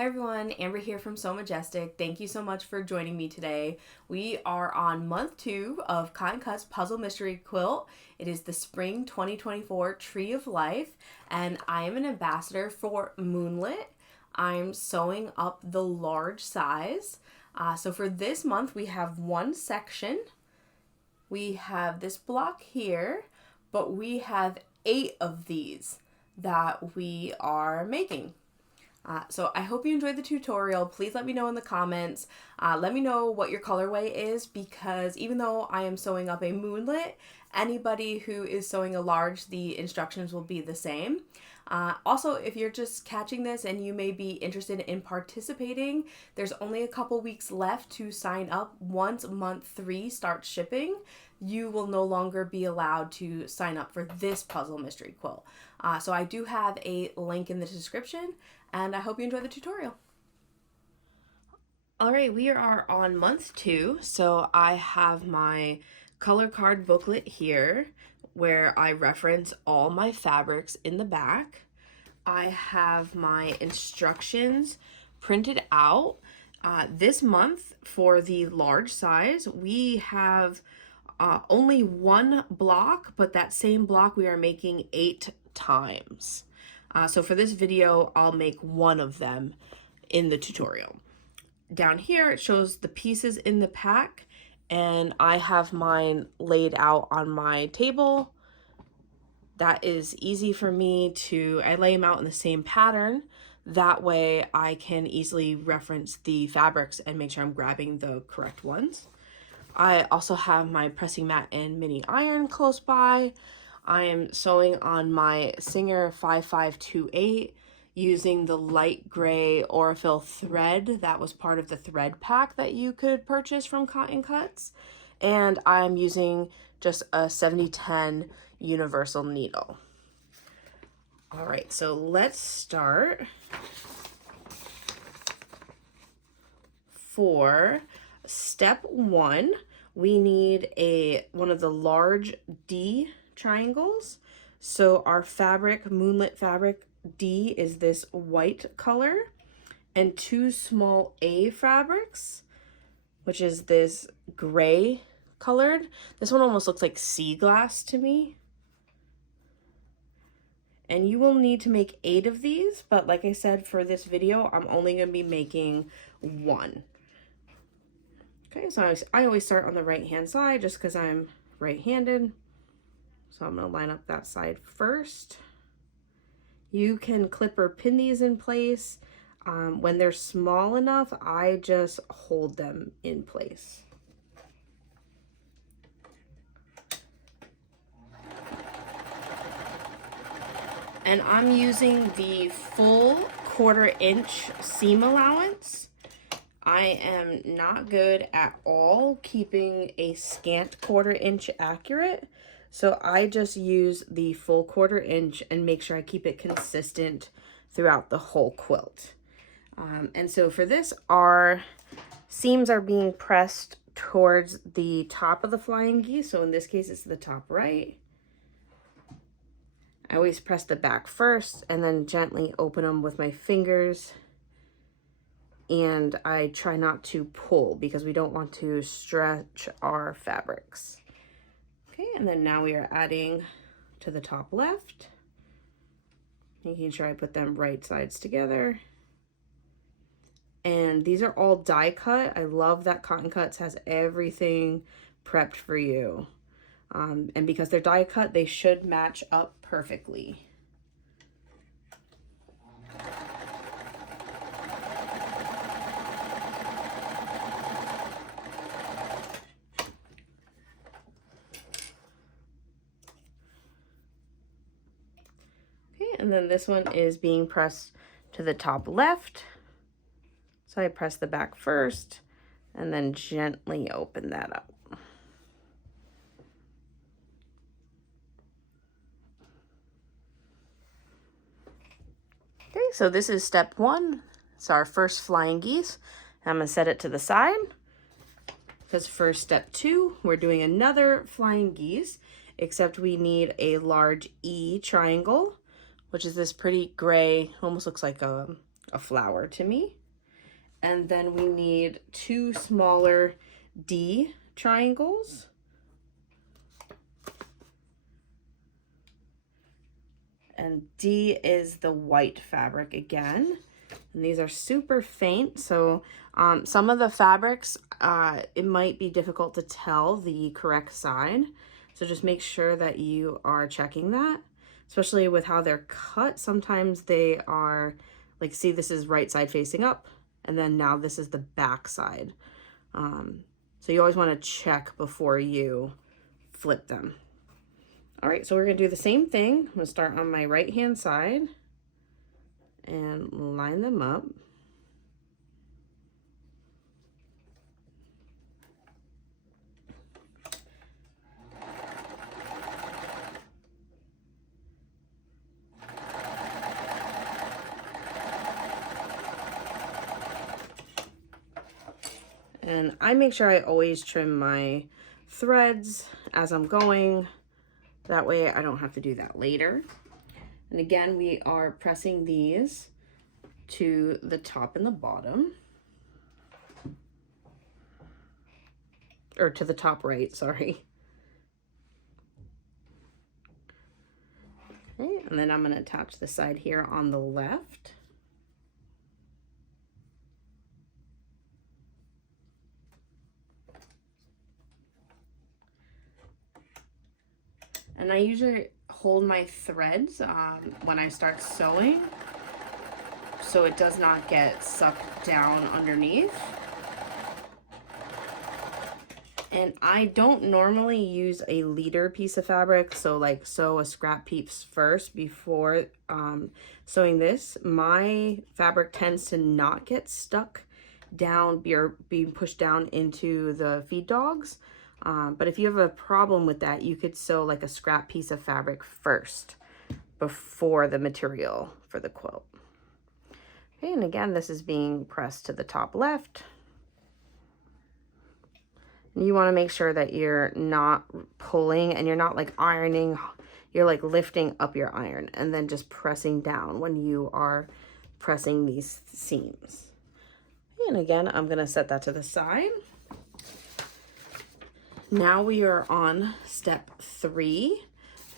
Hi everyone, Amber here from So Majestic. Thank you so much for joining me today. We are on month 2 of Cotton Cuts Puzzle Mystery Quilt. It is the Spring 2024 Tree of Life, and I am an ambassador for Moonlit. I'm sewing up the large size. So for this month, we have one section. We have this block here, but we have 8 of these that we are making. So I hope you enjoyed the tutorial. Please let me know in the comments. Let me know what your colorway is, because even though I am sewing up a Moonlit, anybody who is sewing a large, the instructions will be the same. Also, if you're just catching this and you may be interested in participating, there's only a couple weeks left to sign up. Once month 3 starts shipping, you will no longer be allowed to sign up for this puzzle mystery quilt. So I do have a link in the description, and I hope you enjoy the tutorial. All right, we are on month 2, so I have my color card booklet here where I reference all my fabrics in the back. I have my instructions printed out. This month for the large size, we have only one block, but that same block we are making 8 times. So for this video, I'll make one of them in the tutorial. Down here, it shows the pieces in the pack, and I have mine laid out on my table. That is easy for me to, I lay them out in the same pattern. That way I can easily reference the fabrics and make sure I'm grabbing the correct ones. I also have my pressing mat and mini iron close by. I am sewing on my Singer 5528 using the light gray Aurifil thread that was part of the thread pack that you could purchase from Cotton Cuts. And I'm using just a 7010 universal needle. All right, so let's start. For step 1, we need one of the large D triangles. So our fabric, Moonlit fabric D, is this white color, and 2 small A fabrics, which is this gray colored. This one almost looks like sea glass to me. And you will need to make 8 of these, but like I said, for this video, I'm only going to be making 1. Okay, so I always start on the right-hand side just because I'm right-handed. So I'm going to line up that side first. You can clip or pin these in place. When they're small enough, I just hold them in place. And I'm using the full 1/4 inch seam allowance. I am not good at all keeping a scant 1/4 inch accurate, so I just use the full 1/4 inch and make sure I keep it consistent throughout the whole quilt. And so for this, our seams are being pressed towards the top of the flying geese, so in this case it's the top right. I always press the back first and then gently open them with my fingers. And I try not to pull because we don't want to stretch our fabrics. Okay, and then now we are adding to the top left, making sure I put them right sides together. And these are all die cut. I love that Cotton Cuts has everything prepped for you. And because they're die cut, they should match up perfectly. And then this one is being pressed to the top left. So I press the back first and then gently open that up. Okay, so this is step 1. It's our first flying geese. I'm gonna set it to the side because for step 2, we're doing another flying geese, except we need a large E triangle, which is this pretty gray, almost looks like a a flower to me. And then we need 2 smaller D triangles. And D is the white fabric again. And these are super faint, so some of the fabrics, it might be difficult to tell the correct side. So just make sure that you are checking that, especially with how they're cut. Sometimes they are, like, see, this is right side facing up, and then now this is the back side. So you always want to check before you flip them. All right, so we're gonna do the same thing. I'm gonna start on my right-hand side and line them up. And I make sure I always trim my threads as I'm going. That way I don't have to do that later. And again, we are pressing these to the top and the bottom. Or to the top right, sorry. Okay, and then I'm going to attach the side here on the left. And I usually hold my threads when I start sewing so it does not get sucked down underneath. And I don't normally use a leader piece of fabric, so like sew a scrap piece first before sewing this. My fabric tends to not get stuck down, being pushed down into the feed dogs. But if you have a problem with that, you could sew like a scrap piece of fabric first before the material for the quilt. Okay, and again, this is being pressed to the top left. And you want to make sure that you're not pulling and you're not like ironing, you're like lifting up your iron and then just pressing down when you are pressing these seams. And again, I'm going to set that to the side. Now we are on step 3.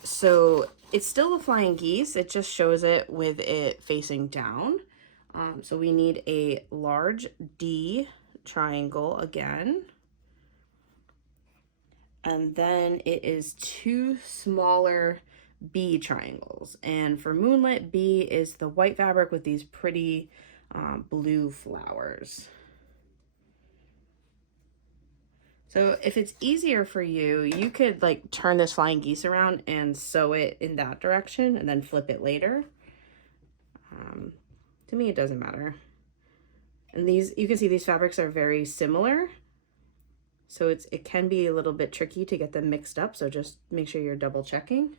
So it's still a flying geese. It just shows it with it facing down. So we need a large D triangle again. And then it is 2 smaller B triangles. And for Moonlit, B is the white fabric with these pretty blue flowers. So if it's easier for you, you could like turn this flying geese around and sew it in that direction and then flip it later. To me, it doesn't matter. And these, you can see these fabrics are very similar. So it can be a little bit tricky to get them mixed up. So just make sure you're double checking.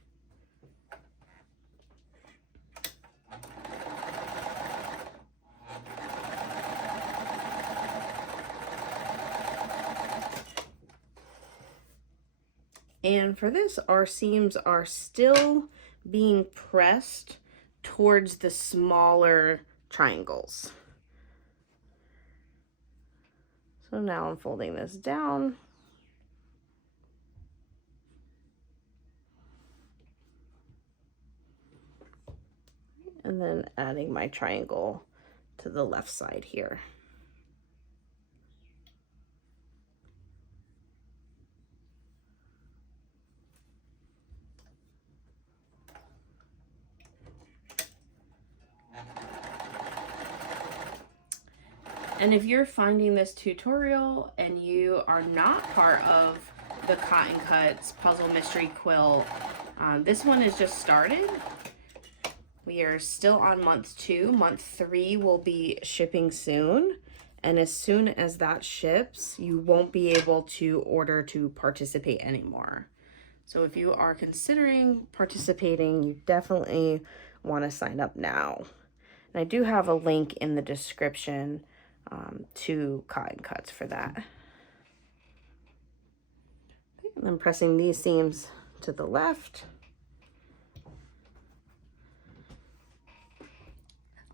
And for this, our seams are still being pressed towards the smaller triangles. So now I'm folding this down. And then adding my triangle to the left side here. And if you're finding this tutorial and you are not part of the Cotton Cuts Puzzle Mystery Quilt, this one is just started. We are still on month 2. Month 3 will be shipping soon. And as soon as that ships, you won't be able to order to participate anymore. So if you are considering participating, you definitely want to sign up now. And I do have a link in the description to Cotton Cuts for that. And I'm pressing these seams to the left.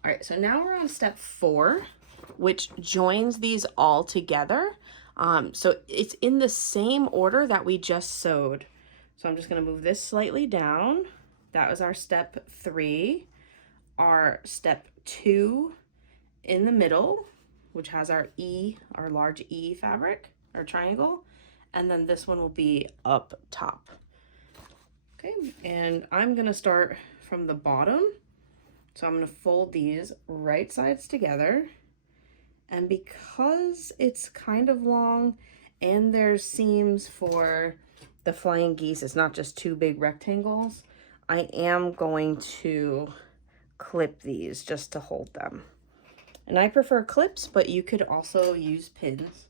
All right, so now we're on step 4, which joins these all together. So it's in the same order that we just sewed. So I'm just gonna move this slightly down. That was our step 3. Our step 2 in the middle, which has our E, our large E fabric, our triangle. And then this one will be up top. Okay, and I'm gonna start from the bottom. So I'm gonna fold these right sides together. And because it's kind of long and there's seams for the flying geese, it's not just 2 big rectangles, I am going to clip these just to hold them. And I prefer clips, but you could also use pins.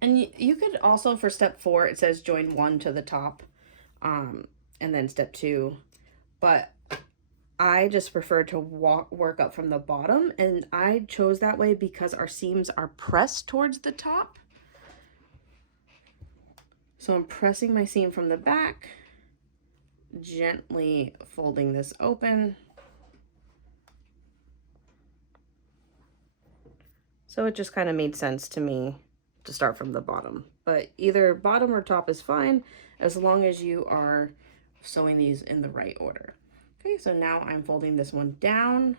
And you could also, for step 4, it says join 1 to the top, and then step 2. But I just prefer to work up from the bottom, and I chose that way because our seams are pressed towards the top. So I'm pressing my seam from the back, gently folding this open. So it just kind of made sense to me to start from the bottom, but either bottom or top is fine as long as you are sewing these in the right order. Okay, so now I'm folding this one down,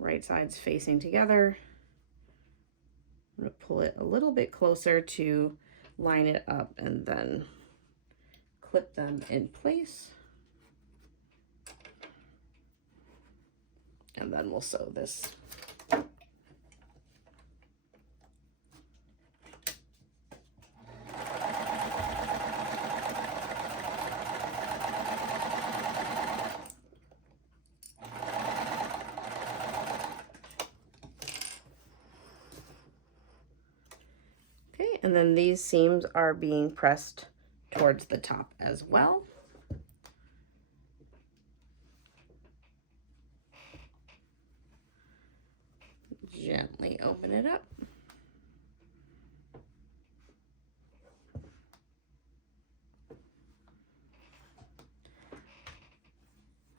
right sides facing together. I'm gonna pull it a little bit closer to line it up and then clip them in place. And then we'll sew this. And then these seams are being pressed towards the top as well. Gently open it up.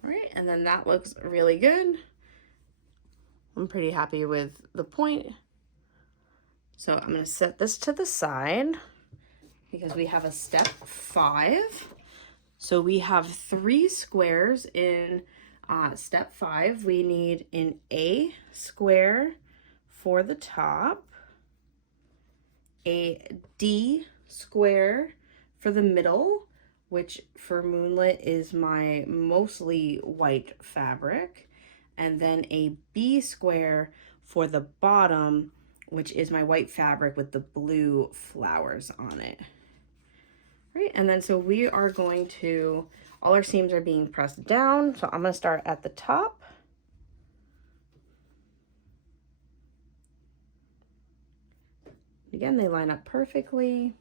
All right, and then that looks really good. I'm pretty happy with the point. So I'm going to set this to the side because we have a step 5. So we have 3 squares in step 5. We need an A square for the top, a D square for the middle, which for Moonlit is my mostly white fabric, and then a B square for the bottom, which is my white fabric with the blue flowers on it. Right, and then so we are going to, all our seams are being pressed down, so I'm going to start at the top. Again, they line up perfectly.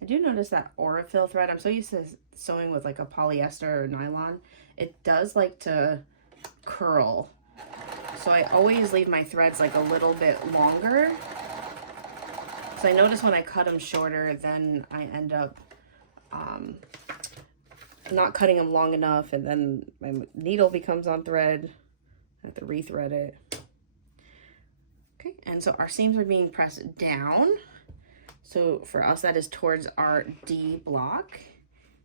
I do notice that Aurifil thread, I'm so used to sewing with like a polyester or nylon, it does like to curl. So I always leave my threads like a little bit longer. So I notice when I cut them shorter, then I end up not cutting them long enough, and then my needle becomes on thread. I have to rethread it. Okay, and so our seams are being pressed down. So for us, that is towards our D block.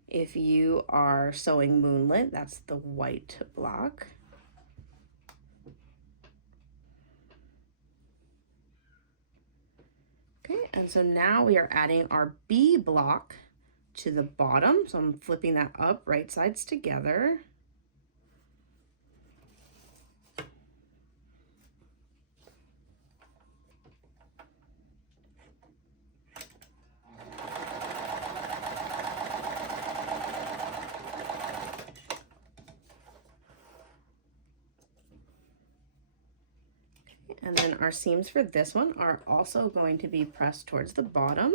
If you are sewing Moonlit, that's the white block. Okay, and so now we are adding our B block to the bottom. So I'm flipping that up, right sides together. And then our seams for this one are also going to be pressed towards the bottom.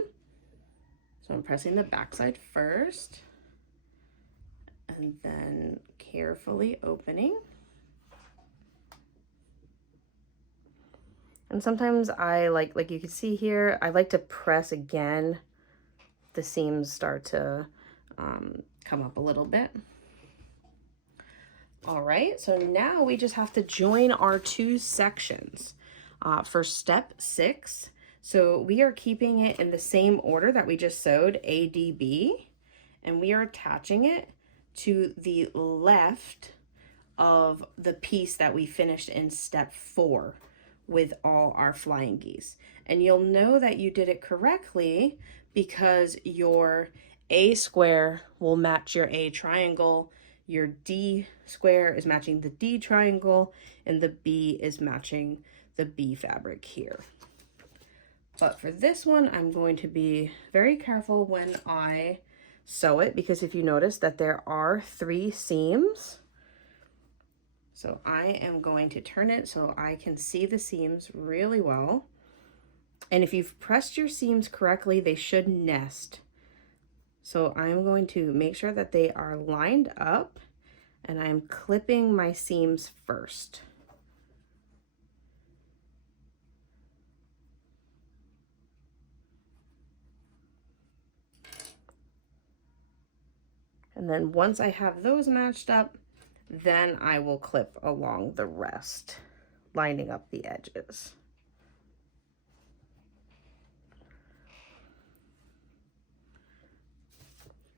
So I'm pressing the back side first and then carefully opening. And sometimes I like you can see here, I like to press again. The seams start to come up a little bit. All right, so now we just have to join our two sections for step 6. So we are keeping it in the same order that we just sewed, A, D, B, and we are attaching it to the left of the piece that we finished in step 4 with all our flying geese. And you'll know that you did it correctly because your A square will match your A triangle, your D square is matching the D triangle, and the B is matching the B fabric here. But for this one, I'm going to be very careful when I sew it, because if you notice that there are 3 seams, so I am going to turn it so I can see the seams really well. And if you've pressed your seams correctly, they should nest. So I'm going to make sure that they are lined up, and I'm clipping my seams first. And then once I have those matched up, then I will clip along the rest, lining up the edges.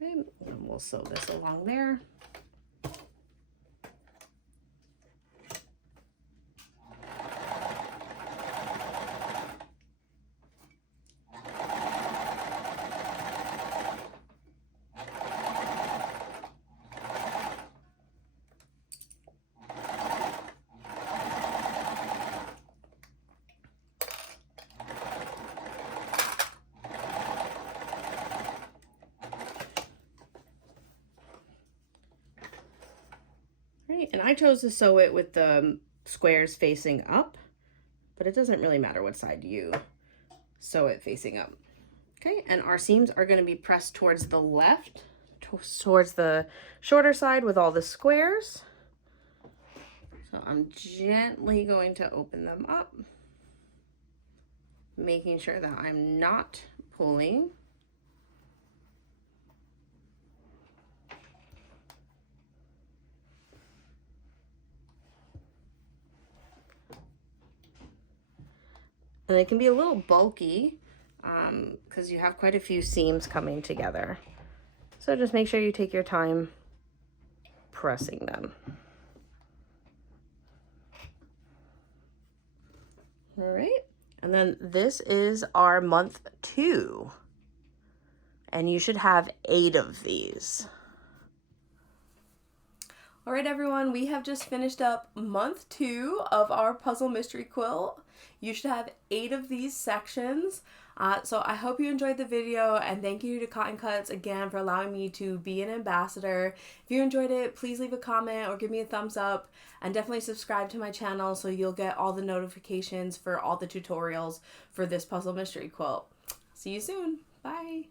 Okay, and we'll sew this along there. Right, and I chose to sew it with the squares facing up, but it doesn't really matter what side you sew it facing up. Okay, and our seams are going to be pressed towards the left, towards the shorter side with all the squares. So I'm gently going to open them up, making sure that I'm not pulling. And it can be a little bulky because you have quite a few seams coming together. So just make sure you take your time pressing them. All right, and then this is our month 2, and you should have 8 of these. All right, everyone, we have just finished up month 2 of our puzzle mystery quilt. You should have 8 of these sections. So I hope you enjoyed the video, and thank you to Cotton Cuts again for allowing me to be an ambassador. If you enjoyed it, please leave a comment or give me a thumbs up, and definitely subscribe to my channel so you'll get all the notifications for all the tutorials for this puzzle mystery quilt. See you soon. Bye.